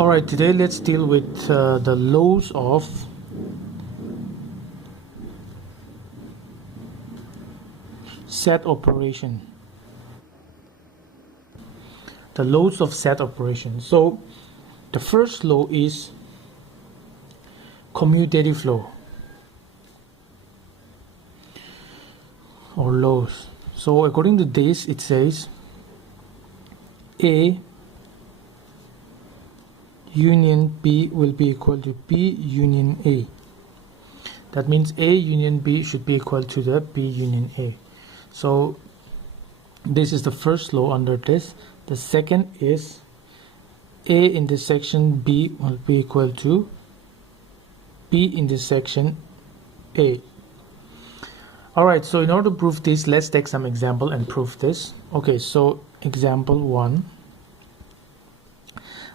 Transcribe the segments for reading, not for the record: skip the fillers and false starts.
Alright, today let's deal with the laws of set operation. The laws of set operation. So the first law is commutative law or laws. So according to this, it says A union B will be equal to B union A. That means A union B should be equal to the B union A. So this is the first law under this. The second is A intersection B will be equal to B intersection A. Alright, so in order to prove this, let's take some example and prove this. Okay, so example 1.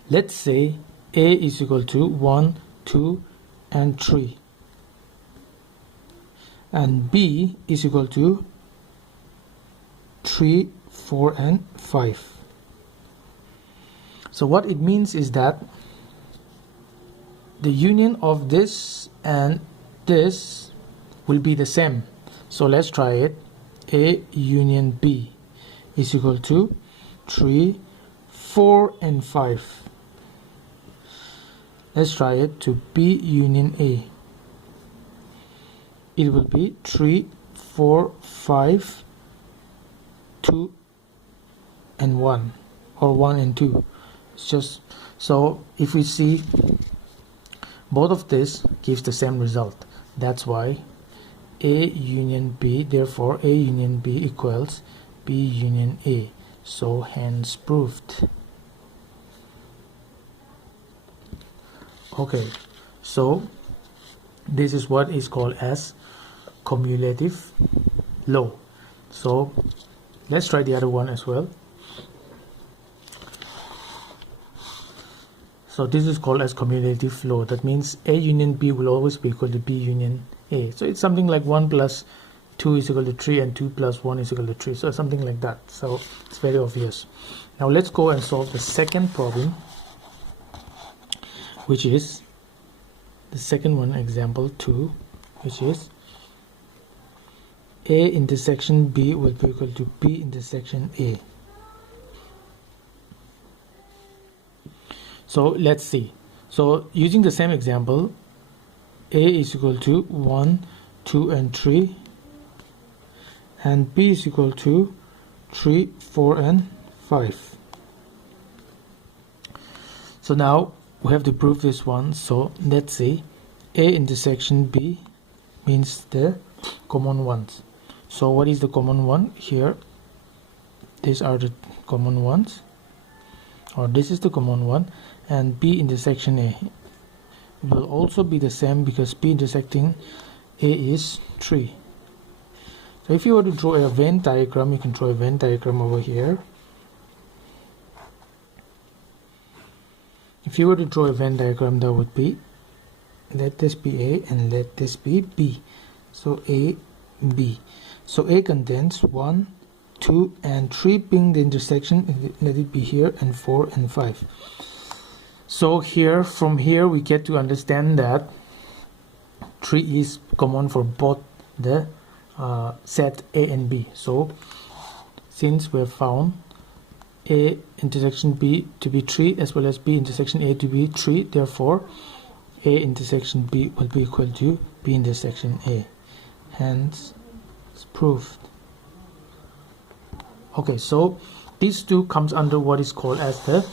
Let's say A is equal to 1, 2 and 3 and B is equal to 3, 4 and 5. So what it means is that the union of this and this will be the same. So let's try it. A union B is equal to 3, 4 and 5. Let's try it to B union A. It will be 3, 4, 5, 2 and 1 or 1 and 2. It's just so if we see both of this gives the same result. That's why A union B, therefore A union B equals B union A. So hence proved. Okay, so this is what is called as cumulative law. So let's try the other one as well. So this is called as cumulative law. That means A union B will always be equal to B union A. So it's something like 1 plus 2 is equal to 3 and 2 plus 1 is equal to 3. So something like that. So it's very obvious. Now let's go and solve the second problem, which is the second one, example 2, which is A intersection B will be equal to B intersection A. So let's see. So using the same example, A is equal to 1, 2 and 3 and B is equal to 3, 4 and 5. So now we have to prove this one. So let's see. A intersection B means the common ones. So what is the common one here? These are the common ones, or this is the common one, and B intersection A will also be the same because B intersecting A is 3. So if you were to draw a Venn diagram, you can draw a Venn diagram over here. If you were to draw a Venn diagram, that would be, let this be A and let this be B. So A, B. So A contains 1, 2 and 3 being the intersection, let it be here, and 4 and 5. So here, from here we get to understand that 3 is common for both the set A and B. So since we have found A intersection B to be 3 as well as B intersection A to be 3, therefore A intersection B will be equal to B intersection A. Hence it's proved. Okay, so these two comes under what is called as the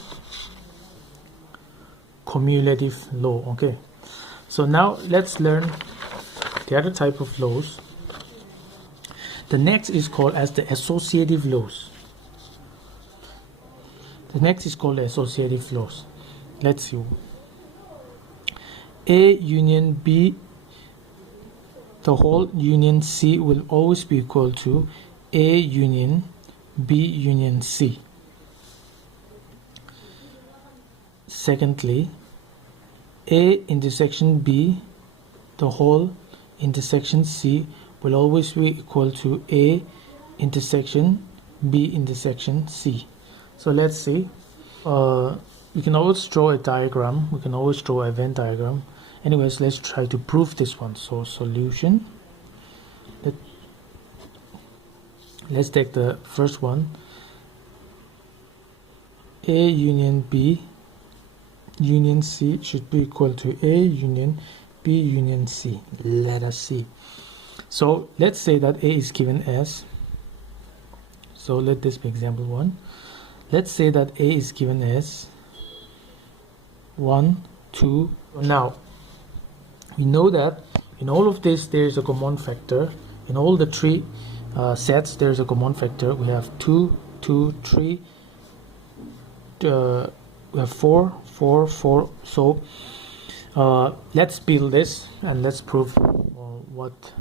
cumulative law. Okay, so now let's learn the other type of laws. The next is called as the associative laws. The next is called the associative laws. Let's see. A union B, the whole union C will always be equal to A union B union C. Secondly, A intersection B, the whole intersection C will always be equal to A intersection B intersection C. So let's see. we can always draw a diagram. We can always draw a Venn diagram. Anyways, let's try to prove this one. So solution. Let's take the first one. A union B union C should be equal to A union B union C. Let us see. So let's say that A is given as, so let this be example 1. Let's say that A is given as 1, 2. Now we know that in all of this there is a common factor. In all the three sets there is a common factor. We have 2, 2, 3, we have 4, 4, 4. So let's build this and let's prove what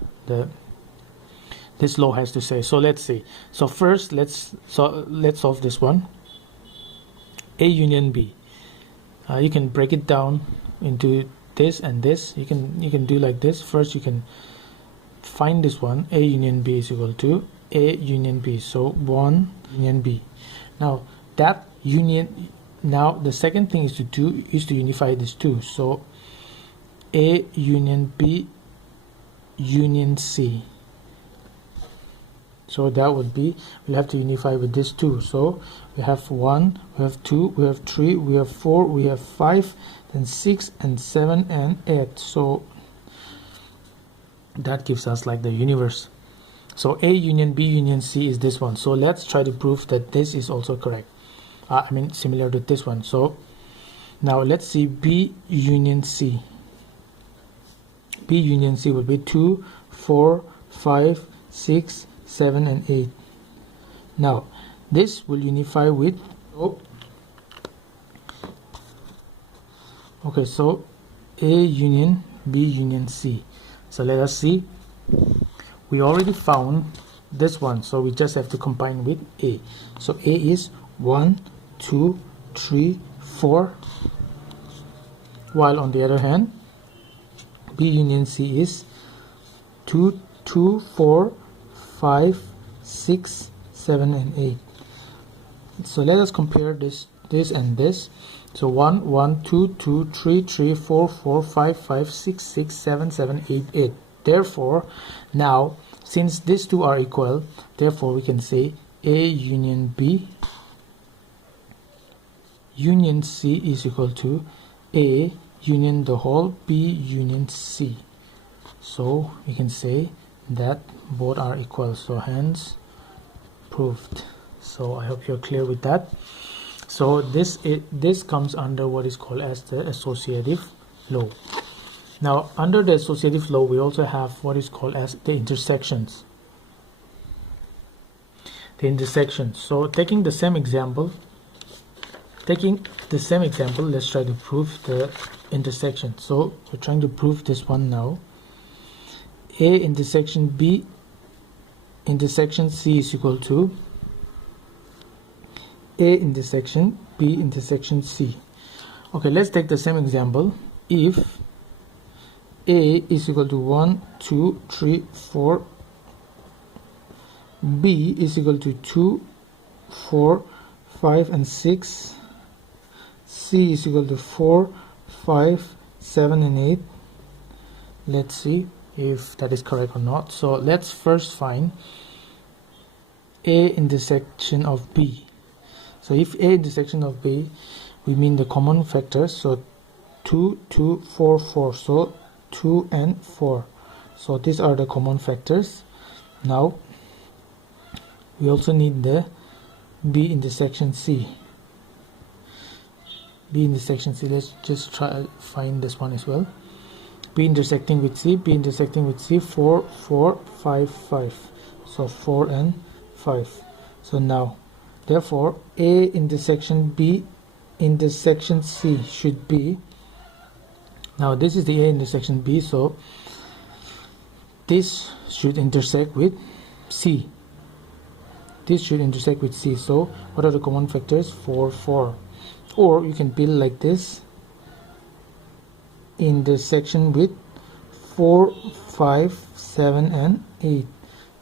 this law has to say. So let's see. So first let's solve this one. A union B. You can break it down into this and this. You can do like this. First you can find this one. A union B is equal to A union B. So 1 union B. Now that union. Now the second thing is to do is to unify these two. So A union B union C. So that would be, we'll have to unify with this 2. So we have 1, we have 2, we have 3, we have 4, we have 5, then 6 and 7 and 8. So that gives us like the universe. So A union B union C is this one. So let's try to prove that this is also correct. I mean similar to this one. So now let's see B union C. B union C will be 2, 4, 5, 6, 7 and 8. Now this will unify with okay, so A union B union C. So let us see. We already found this one, so we just have to combine with A. So A is 1, 2, 3, 4, while on the other hand B union C is 2, 2, 4, 5, 6, 7 and 8. So let us compare this and this. So 1, 1, 2, 2, 3, 3, 4, 4, 5, 5, 6, 6, 7, 7, 8, 8. Therefore, now since these two are equal, therefore we can say A union B union C is equal to A union the whole B union C. So we can say that both are equal. So hence proved. So I hope you're clear with that. So this comes under what is called as the associative law. Now under the associative law we also have what is called as the intersections. The intersections. So taking the same example, let's try to prove the intersection. So we're trying to prove this one now. A intersection B intersection C is equal to A intersection B intersection C. Okay, let's take the same example. If A is equal to 1, 2, 3, 4, B is equal to 2, 4, 5 and 6, C is equal to 4, 5, 7 and 8. Let's see if that is correct or not. So let's first find A intersection of B. So if A intersection of B, we mean the common factors. So 2, 2, 4, 4. So 2 and 4. So these are the common factors. Now we also need the B intersection C. B intersection C. Let's just try find this one as well. B intersecting with C. B intersecting with C. 4, 4, 5, 5. So 4 and 5. So now, therefore, A intersection B intersection C should be. Now this is the A intersection B. So this should intersect with C. This should intersect with C. So what are the common factors? 4, 4. Or you can build like this. Intersection with 4, 5, 7 and 8.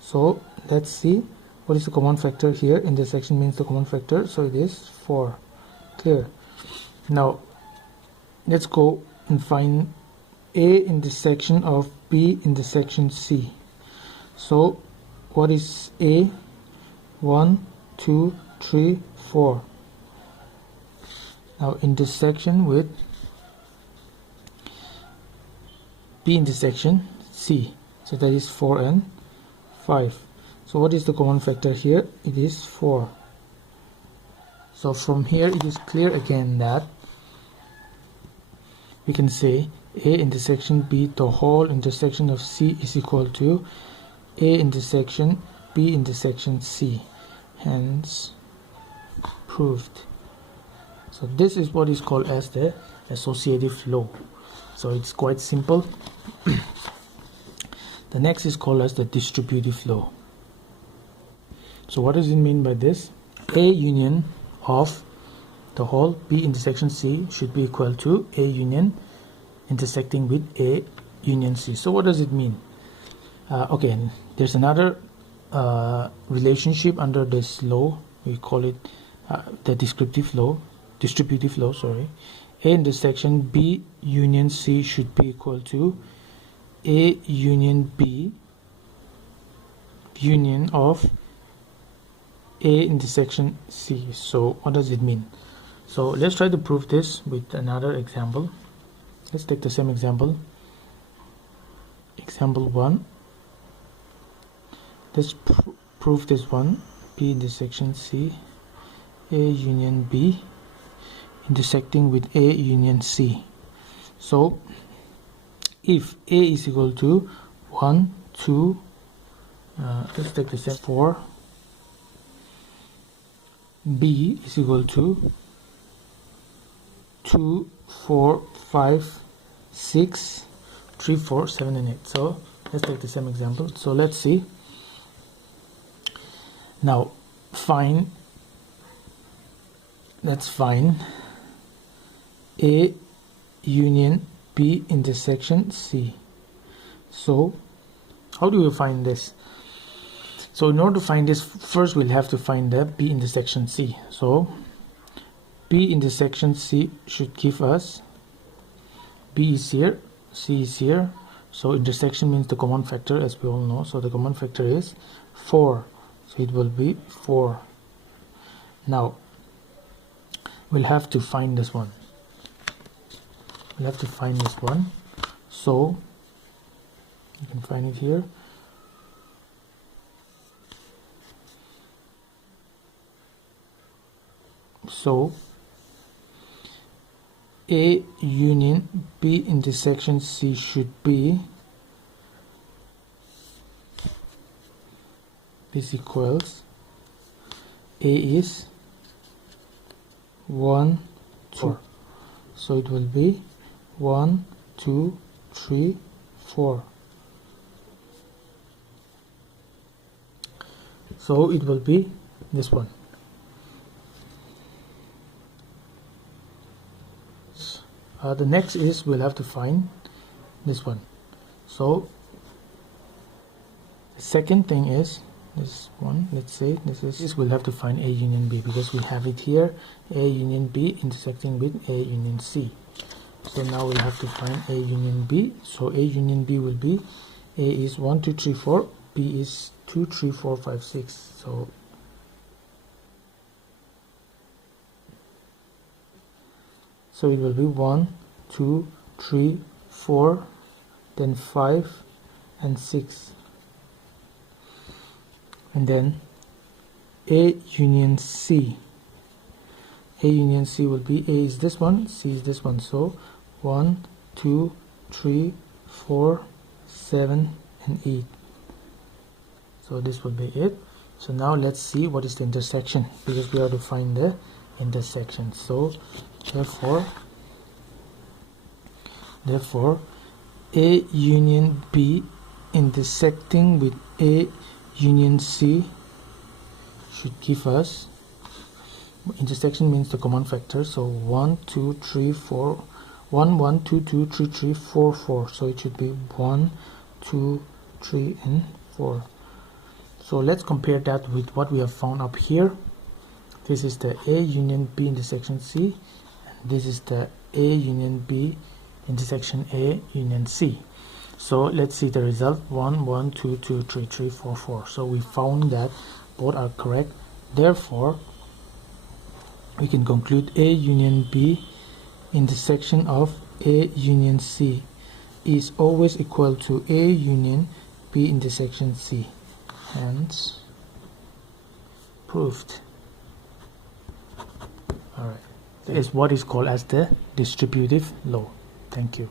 So let's see what is the common factor here. Intersection means the common factor, so it is 4. Clear. Now let's go and find A intersection of B intersection C. So what is A? 1, 2, 3, 4. Now intersection with B intersection C. So that is 4 and 5. So what is the common factor here? It is 4. So from here it is clear again that we can say A intersection B, the whole intersection of C, is equal to A intersection B intersection C. Hence proved. So this is what is called as the associative law. So it's quite simple. The next is called as the distributive law. So what does it mean by this? A union of the whole B intersection C should be equal to A union intersecting with A union C. So what does it mean? Okay, there's another relationship under this law. We call it the distributive law, sorry. A intersection B union C should be equal to A union B union of A intersection C. So what does it mean? So let's try to prove this with another example. Let's take the same example. Example 1. Let's prove this one. B intersection C, A union B intersecting with A union C. So if A is equal to 1, 2, let's take the same 4, B is equal to 2, 4, 5, 6, 3, 4, 7 and 8. So let's take the same example. So let's see. Now let's find A union B intersection C. So how do we find this? So in order to find this, first we'll have to find the B intersection C. So B intersection C should give us, B is here, C is here. So intersection means the common factor, as we all know. So the common factor is 4. So it will be 4. Now we'll have to find this one. So you can find it here. So A union B intersection C should be, this equals, A is 1, 2. So it will be 1, 2, 3, 4. So it will be this one. The next is we'll have to find this one. So the second thing is this one. Let's say this is we'll have to find A union B, because we have it here, A union B intersecting with A union C. So now we'll have to find A union B. So A union B will be, A is 1, 2, 3, 4, B is 2, 3, 4, 5, 6. So it will be 1, 2, 3, 4, then 5 and 6. And then A union C. A union C will be, A is this one, C is this one. So 1, 2, 3, 4, 7 and 8. So this will be it. So now let's see what is the intersection, because we have to find the intersection. So therefore A union B intersecting with A union C should give us, intersection means the common factor, so 1, 2, 3, 4, 1, 1, 2, 2, 3, 3, 4, 4. So it should be 1, 2, 3 and 4. So let's compare that with what we have found up here. This is the A union B intersection C, and this is the A union B intersection A union C. So let's see the result. 1 1 2 2 3 3 4 4. So we found that both are correct. Therefore we can conclude A union B intersection of A union C is always equal to A union B intersection C. Hence proved. Alright, is what is called as the distributive law. Thank you.